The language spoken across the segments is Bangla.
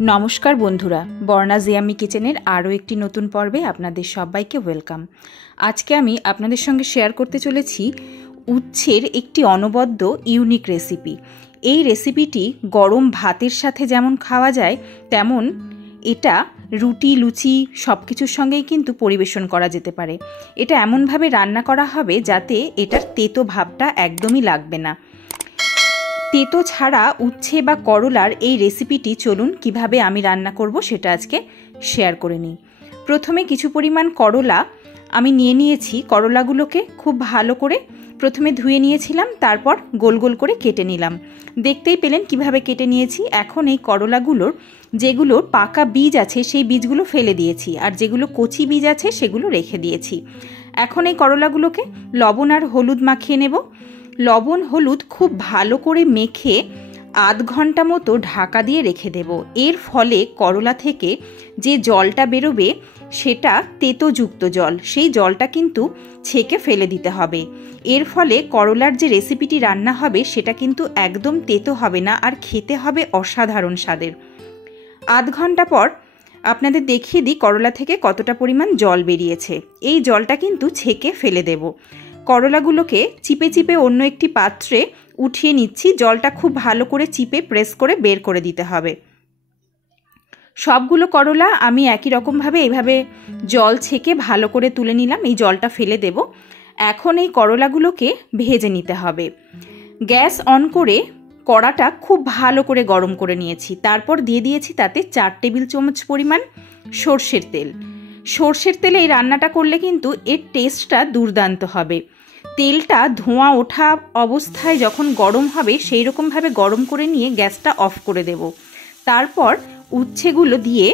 नमस्कार बंधुरा बर्णा जियामी किचेनेर आरो एकटी नतून पर्वे आपनादेर सबाइके वेलकाम। आज के आमी आपनादेर संगे शेयर करते चलेछि उच्छेर एकटी अनबद्ध इउनिक रेसिपि। এই রেসিপিটি गरम भातेर साथे जेमन खावा जाय तेमन এটা রুটি লুচি সবকিছুর সঙ্গেই কিন্তু পরিবেশন করা যেতে পারে। এটা এমনভাবে রান্না করা হবে যাতে এটার তেতো ভাবটা একদমই লাগবে না। তেতো ছাড়া উচ্ছে বা করলার এই রেসিপিটি চলুন কিভাবে আমি রান্না করব সেটা আজকে শেয়ার করে নিই। প্রথমে কিছু পরিমাণ করলা আমি নিয়েছি। করলাগুলোকে খুব ভালো করে প্রথমে ধুয়ে নিয়েছিলাম, তারপর গোল গোল করে কেটে নিলাম। দেখতেই পেলেন কিভাবে কেটে নিয়েছি। এখন এই করলাগুলোর যেগুলোর পাকা বীজ আছে সেই বীজগুলো ফেলে দিয়েছি, আর যেগুলো কচি বীজ আছে সেগুলো রেখে দিয়েছি। এখন এই করলাগুলোকে লবণ আর হলুদ মাখিয়ে নেব। লবণ হলুদ খুব ভালো করে মেখে আধ ঘন্টা মতো ঢাকা দিয়ে রেখে দেব। এর ফলে করলা থেকে যে জলটা বেরোবে সেটা তেতোযুক্ত জল, সেই জলটা কিন্তু ছেঁকে ফেলে দিতে হবে। এর ফলে করলার যে রেসিপিটি রান্না হবে সেটা কিন্তু একদম তেতো হবে না, আর খেতে হবে অসাধারণ স্বাদের। আধ ঘন্টা পর আপনাদের দেখিয়ে দিই করলা থেকে কতটা পরিমাণ জল বেরিয়েছে। এই জলটা কিন্তু ছেঁকে ফেলে দেব। করলাগুলোকে চিপে চিপে অন্য একটি পাত্রে উঠিয়ে নিচ্ছি। জলটা খুব ভালো করে চিপে প্রেস করে বের করে দিতে হবে। সবগুলো করলা আমি একই রকমভাবে এইভাবে জল ছেঁকে ভালো করে তুলে নিলাম। এই জলটা ফেলে দেব। এখন এই করলাগুলোকে ভেজে নিতে হবে। গ্যাস অন করে কড়াটা খুব ভালো করে গরম করে নিয়েছি। তারপর দিয়ে দিয়েছি তাতে 4 টেবিল চামচ পরিমাণ সর্ষের তেল। সর্ষের তেলে এই রান্নাটা করলে কিন্তু এর টেস্টটা দুর্দান্ত হবে। তেলটা ধোঁয়া ওঠা অবস্থায় যখন গরম হবে সেই রকমভাবে গরম করে নিয়ে গ্যাসটা অফ করে দেব। তারপর উচ্ছেগুলো দিয়ে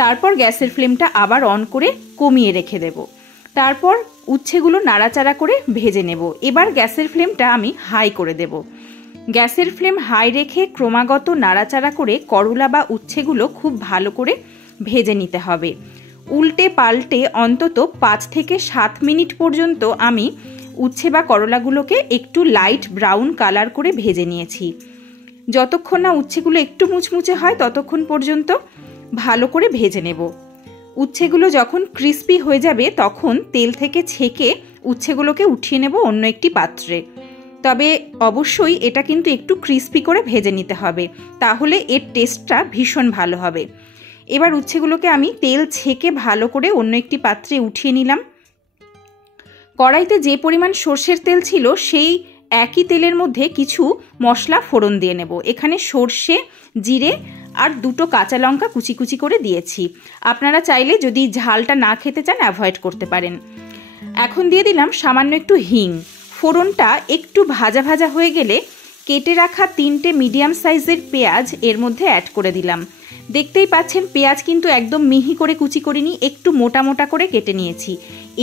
তারপর গ্যাসের ফ্লেমটা আবার অন করে কমিয়ে রেখে দেব। তারপর উচ্ছেগুলো নাড়াচাড়া করে ভেজে নেব। এবার গ্যাসের ফ্লেমটা আমি হাই করে দেব। গ্যাসের ফ্লেম হাই রেখে ক্রমাগত নাড়াচাড়া করে করলা বা উচ্ছেগুলো খুব ভালো করে ভেজে নিতে হবে। উল্টে পাল্টে অন্তত 5 থেকে 7 মিনিট পর্যন্ত আমি উচ্ছে বা করলাগুলোকে একটু লাইট ব্রাউন কালার করে ভেজে নিয়েছি। যতক্ষণ না উচ্ছেগুলো একটু মুচমুচে হয় ততক্ষণ পর্যন্ত ভালো করে ভেজে নেব। উচ্ছেগুলো যখন ক্রিস্পি হয়ে যাবে তখন তেল থেকে ছেঁকে উচ্ছেগুলোকে উঠিয়ে নেব অন্য একটি পাত্রে। তবে অবশ্যই এটা কিন্তু একটু ক্রিস্পি করে ভেজে নিতে হবে, তাহলে এর টেস্টটা ভীষণ ভালো হবে। এবার উচ্ছেগুলোকে আমি তেল ছেঁকে ভালো করে অন্য একটি পাত্রে উঠিয়ে নিলাম। কড়াইতে যে পরিমাণ সর্ষের তেল ছিল সেই একই তেলের মধ্যে কিছু মশলা ফোড়ন দিয়ে নেব। এখানে সর্ষে, জিরে আর 2টো কাঁচা লঙ্কা কুচি কুচি করে দিয়েছি। আপনারা চাইলে যদি ঝালটা না খেতে চান অ্যাভয়েড করতে পারেন। এখন দিয়ে দিলাম সামান্য একটু হিং। ফোড়নটা একটু ভাজা ভাজা হয়ে গেলে কেটে রাখা 3টে মিডিয়াম সাইজের পেঁয়াজ এর মধ্যে অ্যাড করে দিলাম। দেখতেই পাচ্ছেন পেঁয়াজ কিন্তু একদম মিহি করে কুচি করিনি, একটু মোটা মোটা করে কেটে নিয়েছি।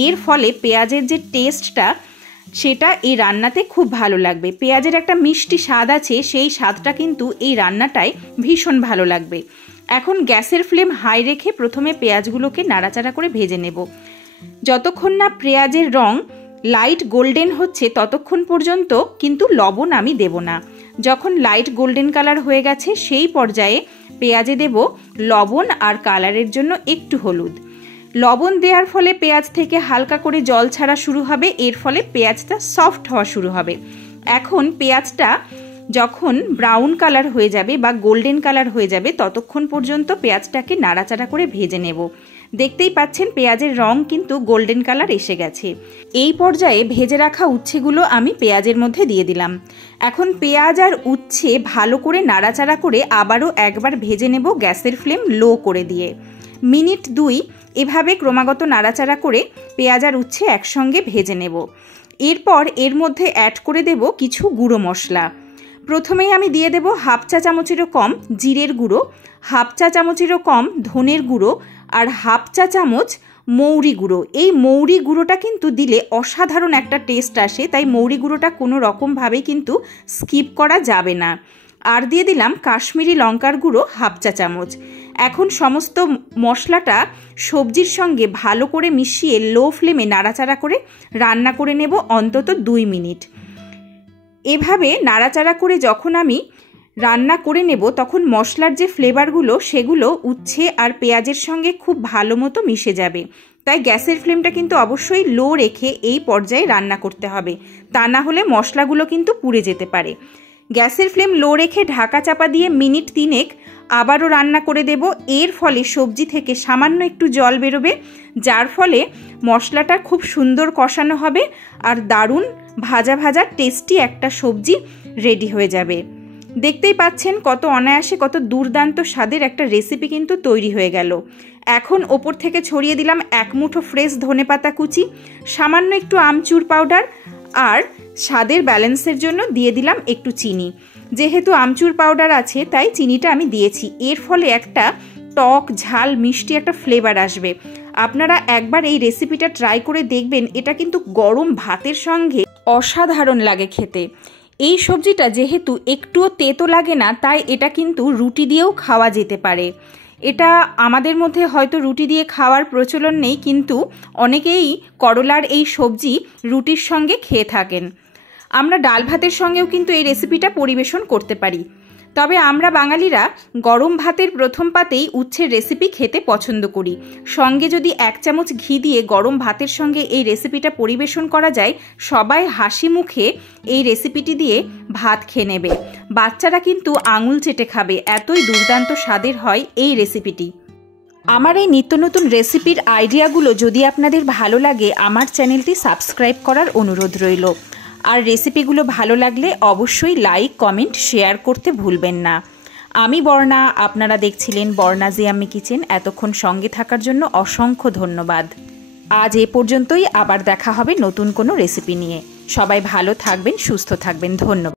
এর ফলে পেঁয়াজের যে টেস্টটা সেটা এই রান্নাতে খুব ভালো লাগবে। পেঁয়াজের একটা মিষ্টি স্বাদ আছে, সেই স্বাদটা কিন্তু এই রান্নাটায় ভীষণ ভালো লাগবে। এখন গ্যাসের ফ্লেম হাই রেখে প্রথমে পেঁয়াজগুলোকে নাড়াচাড়া করে ভেজে নেব। যতক্ষণ না পেঁয়াজের রং লাইট গোল্ডেন হচ্ছে ততক্ষণ পর্যন্ত কিন্তু লবণ আমি দেব না। যখন লাইট গোল্ডেন কালার হয়ে গেছে সেই পর্যায়ে পেঁয়াজে দেব লবণ আর কালারের জন্য একটু হলুদ। লবণ দেওয়ার ফলে পেঁয়াজ থেকে হালকা করে জল ছাড়া শুরু হবে, এর ফলে পেঁয়াজটা সফট হওয়া শুরু হবে। এখন পেঁয়াজটা যখন ব্রাউন কালার হয়ে যাবে বা গোল্ডেন কালার হয়ে যাবে ততক্ষণ পর্যন্ত পেঁয়াজটাকে নাড়াচাড়া করে ভেজে নেব। দেখতেই পাচ্ছেন পেঁয়াজের রং কিন্তু গোল্ডেন কালার এসে গেছে। এই পর্যায়ে ভেজে রাখা উচ্ছেগুলো আমি পেঁয়াজের মধ্যে দিয়ে দিলাম। এখন পেঁয়াজ আর উচ্ছে ভালো করে নাড়াচাড়া করে আবারও একবার ভেজে নেব গ্যাসের ফ্লেম লো করে দিয়ে। মিনিট 2 এভাবে ক্রমাগত নাড়াচাড়া করে পেঁয়াজ আর উচ্ছে একসঙ্গে ভেজে নেব। এরপর এর মধ্যে অ্যাড করে দেব কিছু গুঁড়ো মশলা। প্রথমেই আমি দিয়ে দেব 1/2 চা চামচেরও কম জিরের গুঁড়ো, 1/2 চা চামচেরও কম ধনের গুঁড়ো আর 1/2 চা চামচ মৌরি গুঁড়ো। এই মৌরি গুঁড়োটা কিন্তু দিলে অসাধারণ একটা টেস্ট আসে, তাই মৌরি গুঁড়োটা কোনো রকমভাবেই কিন্তু স্কিপ করা যাবে না। আর দিয়ে দিলাম কাশ্মীরি লঙ্কার গুঁড়ো 1/2 চা চামচ। এখন সমস্ত মশলাটা সবজির সঙ্গে ভালো করে মিশিয়ে লো ফ্লেমে নাড়াচাড়া করে রান্না করে নেব অন্তত 2 মিনিট। এভাবে নাড়াচাড়া করে যখন আমি রান্না করে নেব তখন মশলার যে ফ্লেভারগুলো সেগুলো উচ্ছে আর পেঁয়াজের সঙ্গে খুব ভালো মতো মিশে যাবে। তাই গ্যাসের ফ্লেমটা কিন্তু অবশ্যই লো রেখে এই পর্যায়ে রান্না করতে হবে, তা না হলে মশলাগুলো কিন্তু পুড়ে যেতে পারে। গ্যাসের ফ্লেম লো রেখে ঢাকা চাপা দিয়ে মিনিট 3 আবারও রান্না করে দেব। এর ফলে সবজি থেকে সামান্য একটু জল বেরোবে, যার ফলে মশলাটা খুব সুন্দর কষানো হবে আর দারুণ ভাজা ভাজা টেস্টি একটা সবজি রেডি হয়ে যাবে। দেখতেই পাচ্ছেন কত অনায়াসে কত দুর্দান্ত স্বাদের একটা রেসিপি কিন্তু তৈরি হয়ে গেল। এখন ওপর থেকে ছড়িয়ে দিলাম 1 মুঠো ফ্রেশ ধনেপাতা কুচি, সামান্য একটু আমচুর পাউডার আর স্বাদের ব্যালেন্সের জন্য দিয়ে দিলাম একটু চিনি। যেহেতু আমচুর পাউডার আছে তাই চিনিটা আমি দিয়েছি। এর ফলে একটা টক ঝাল মিষ্টি একটা ফ্লেভার আসবে। আপনারা একবার এই রেসিপিটা ট্রাই করে দেখবেন, এটা কিন্তু গরম ভাতের সঙ্গে অসাধারণ লাগে খেতে। এই সবজিটা যেহেতু একটুও তেতো লাগে না, তাই এটা কিন্তু রুটি দিয়েও খাওয়া যেতে পারে। এটা আমাদের মধ্যে হয়তো রুটি দিয়ে খাওয়ার প্রচলন নেই, কিন্তু অনেকেই করলার এই সবজি রুটির সঙ্গে খেয়ে থাকেন। আমরা ডাল ভাতের সঙ্গেও কিন্তু এই রেসিপিটা পরিবেশন করতে পারি। তবে আমরা বাঙালিরা গরম ভাতের প্রথম পাতেই উচ্ছের রেসিপি খেতে পছন্দ করি। সঙ্গে যদি 1 চামচ ঘি দিয়ে গরম ভাতের সঙ্গে এই রেসিপিটা পরিবেশন করা যায়, সবাই হাসি মুখে এই রেসিপিটি দিয়ে ভাত খেয়ে নেবে। বাচ্চারা কিন্তু আঙুল চেটে খাবে, এতই দুর্দান্ত স্বাদের হয় এই রেসিপিটি। আমার এই নিত্য নতুন রেসিপির আইডিয়াগুলো যদি আপনাদের ভালো লাগে, আমার চ্যানেলটি সাবস্ক্রাইব করার অনুরোধ রইল। আর রেসিপিগুলো ভালো লাগলে অবশ্যই লাইক, কমেন্ট, শেয়ার করতে ভুলবেন না। আমি বর্ণা, আপনারা দেখছিলেন বর্ণাজ ইয়াম্মি কিচেন। এতক্ষণ সঙ্গে থাকার জন্য অসংখ্য ধন্যবাদ। আজ এ পর্যন্তই, আবার দেখা হবে নতুন কোনো রেসিপি নিয়ে। সবাই ভালো থাকবেন, সুস্থ থাকবেন। ধন্যবাদ।